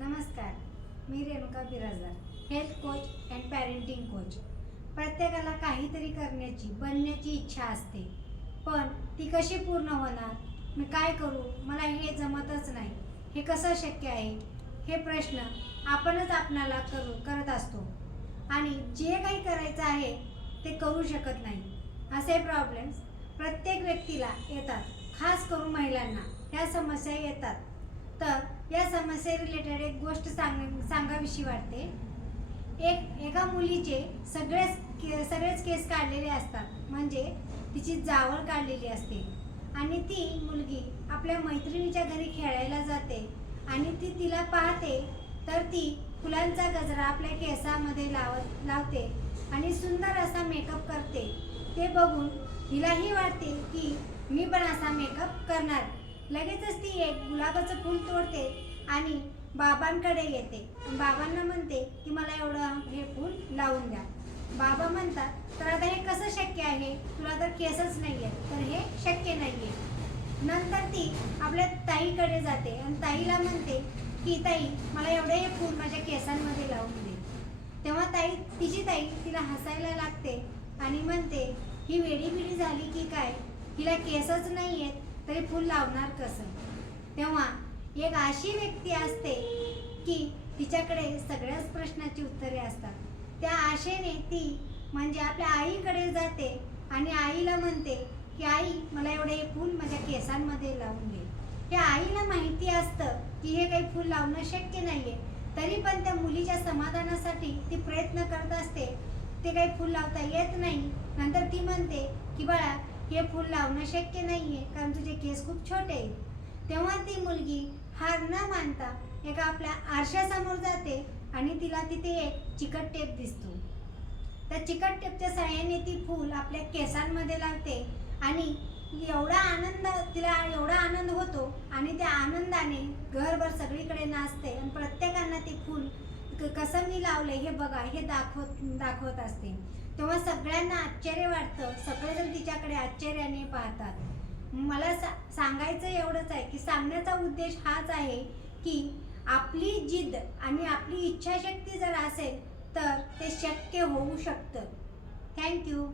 नमस्कार, मी Renuka Birajdar, health coach and parenting coach. प्रत्येकाला काहीतरी बनण्याची इच्छा असते, पण ती कशी पूर्ण होणार? मी काय करू? मला हे जमतच नाही. हे कसं शक्य आहे? हे प्रश्न आपणच आपणाला करत असतो आणि जे काही करायचं आहे ते करू शकत नाही. असे प्रॉब्लेम्स प्रत्येक व्यक्तीला येतात, खास करून महिलांना ह्या समस्या येतात. तर या समस्ये रिलेटेड एक गोष्ट सांगावीशी वाटते. एका मुलीचे सगळेच केस काढलेले असतात, म्हणजे तिची जावळ काढलेली असते आणि ती मुलगी आपल्या मैत्रिणीच्या घरी खेळायला जाते आणि ती तिला पाहते तर ती फुलांचा गजरा आपल्या केसामध्ये लावते आणि सुंदर असा मेकअप करते. ते बघून हिलाही वाटते की मी पण असा मेकअप करणार. लगेचच ती एक गुलाबाचं फूल तोडते आणि बाबांकडे येते. बाबांना म्हणते की मला एवढं हे फूल लावून द्या. बाबा म्हणतात, तर आता हे कसं शक्य आहे? तुला तर केसच नाही आहेत, तर हे शक्य नाही आहे. नंतर ती आपल्या ताईकडे जाते आणि ताईला म्हणते की ताई, मला एवढे हे फूल माझ्या केसांमध्ये लावून दे. तेव्हा तिची ताई तिला हसायला लागते आणि म्हणते, ही वेडीबिडी झाली की काय? हिला केसच नाही आहेत तरी फूल लावणार कसं? तेव्हा एक अशी व्यक्ती असते की तिच्याकडे सगळ्याच प्रश्नाची उत्तरे असतात. त्या आशेने ती म्हणजे आपल्या आईकडे जाते आणि आईला म्हणते की आई, मला एवढे हे फूल माझ्या केसांमध्ये लावून दे. त्या आईला माहिती असतं की हे काही फूल लावणं शक्य नाहीये, तरी पण त्या मुलीच्या समाधानासाठी ती प्रयत्न करत असते. ते काही फूल लावता येत नाही. नंतर ती म्हणते की बाळा, हे फूल लावणं शक्य नाहीये कारण तुझे केस खूप छोटे आहेत. तेव्हा ती मुलगी हार न मानता एका आपल्या आरशासमोर जाते आणि तिला तिथे एक चिकट टेप दिसतो. त्या चिकट टेपच्या सहाय्याने ती फूल आपल्या केसांमध्ये लावते आणि तिला एवढा आनंद होतो आणि त्या आनंदाने घरभर सगळीकडे नाचते आणि प्रत्येकांना ती फूल कसं मी लावले हे बघा, हे दाखवत असते. तेव्हा सगळ्यांना आश्चर्य वाटतं, सगळेजण तिच्याकडे आश्चर्याने पाहतात. मला सांगायचं एवढंच आहे की सांगण्याचा उद्देश हाच आहे की आपली जिद्द आणि आपली इच्छाशक्ती जर असेल तर ते शक्य होऊ शकतं. थँक्यू.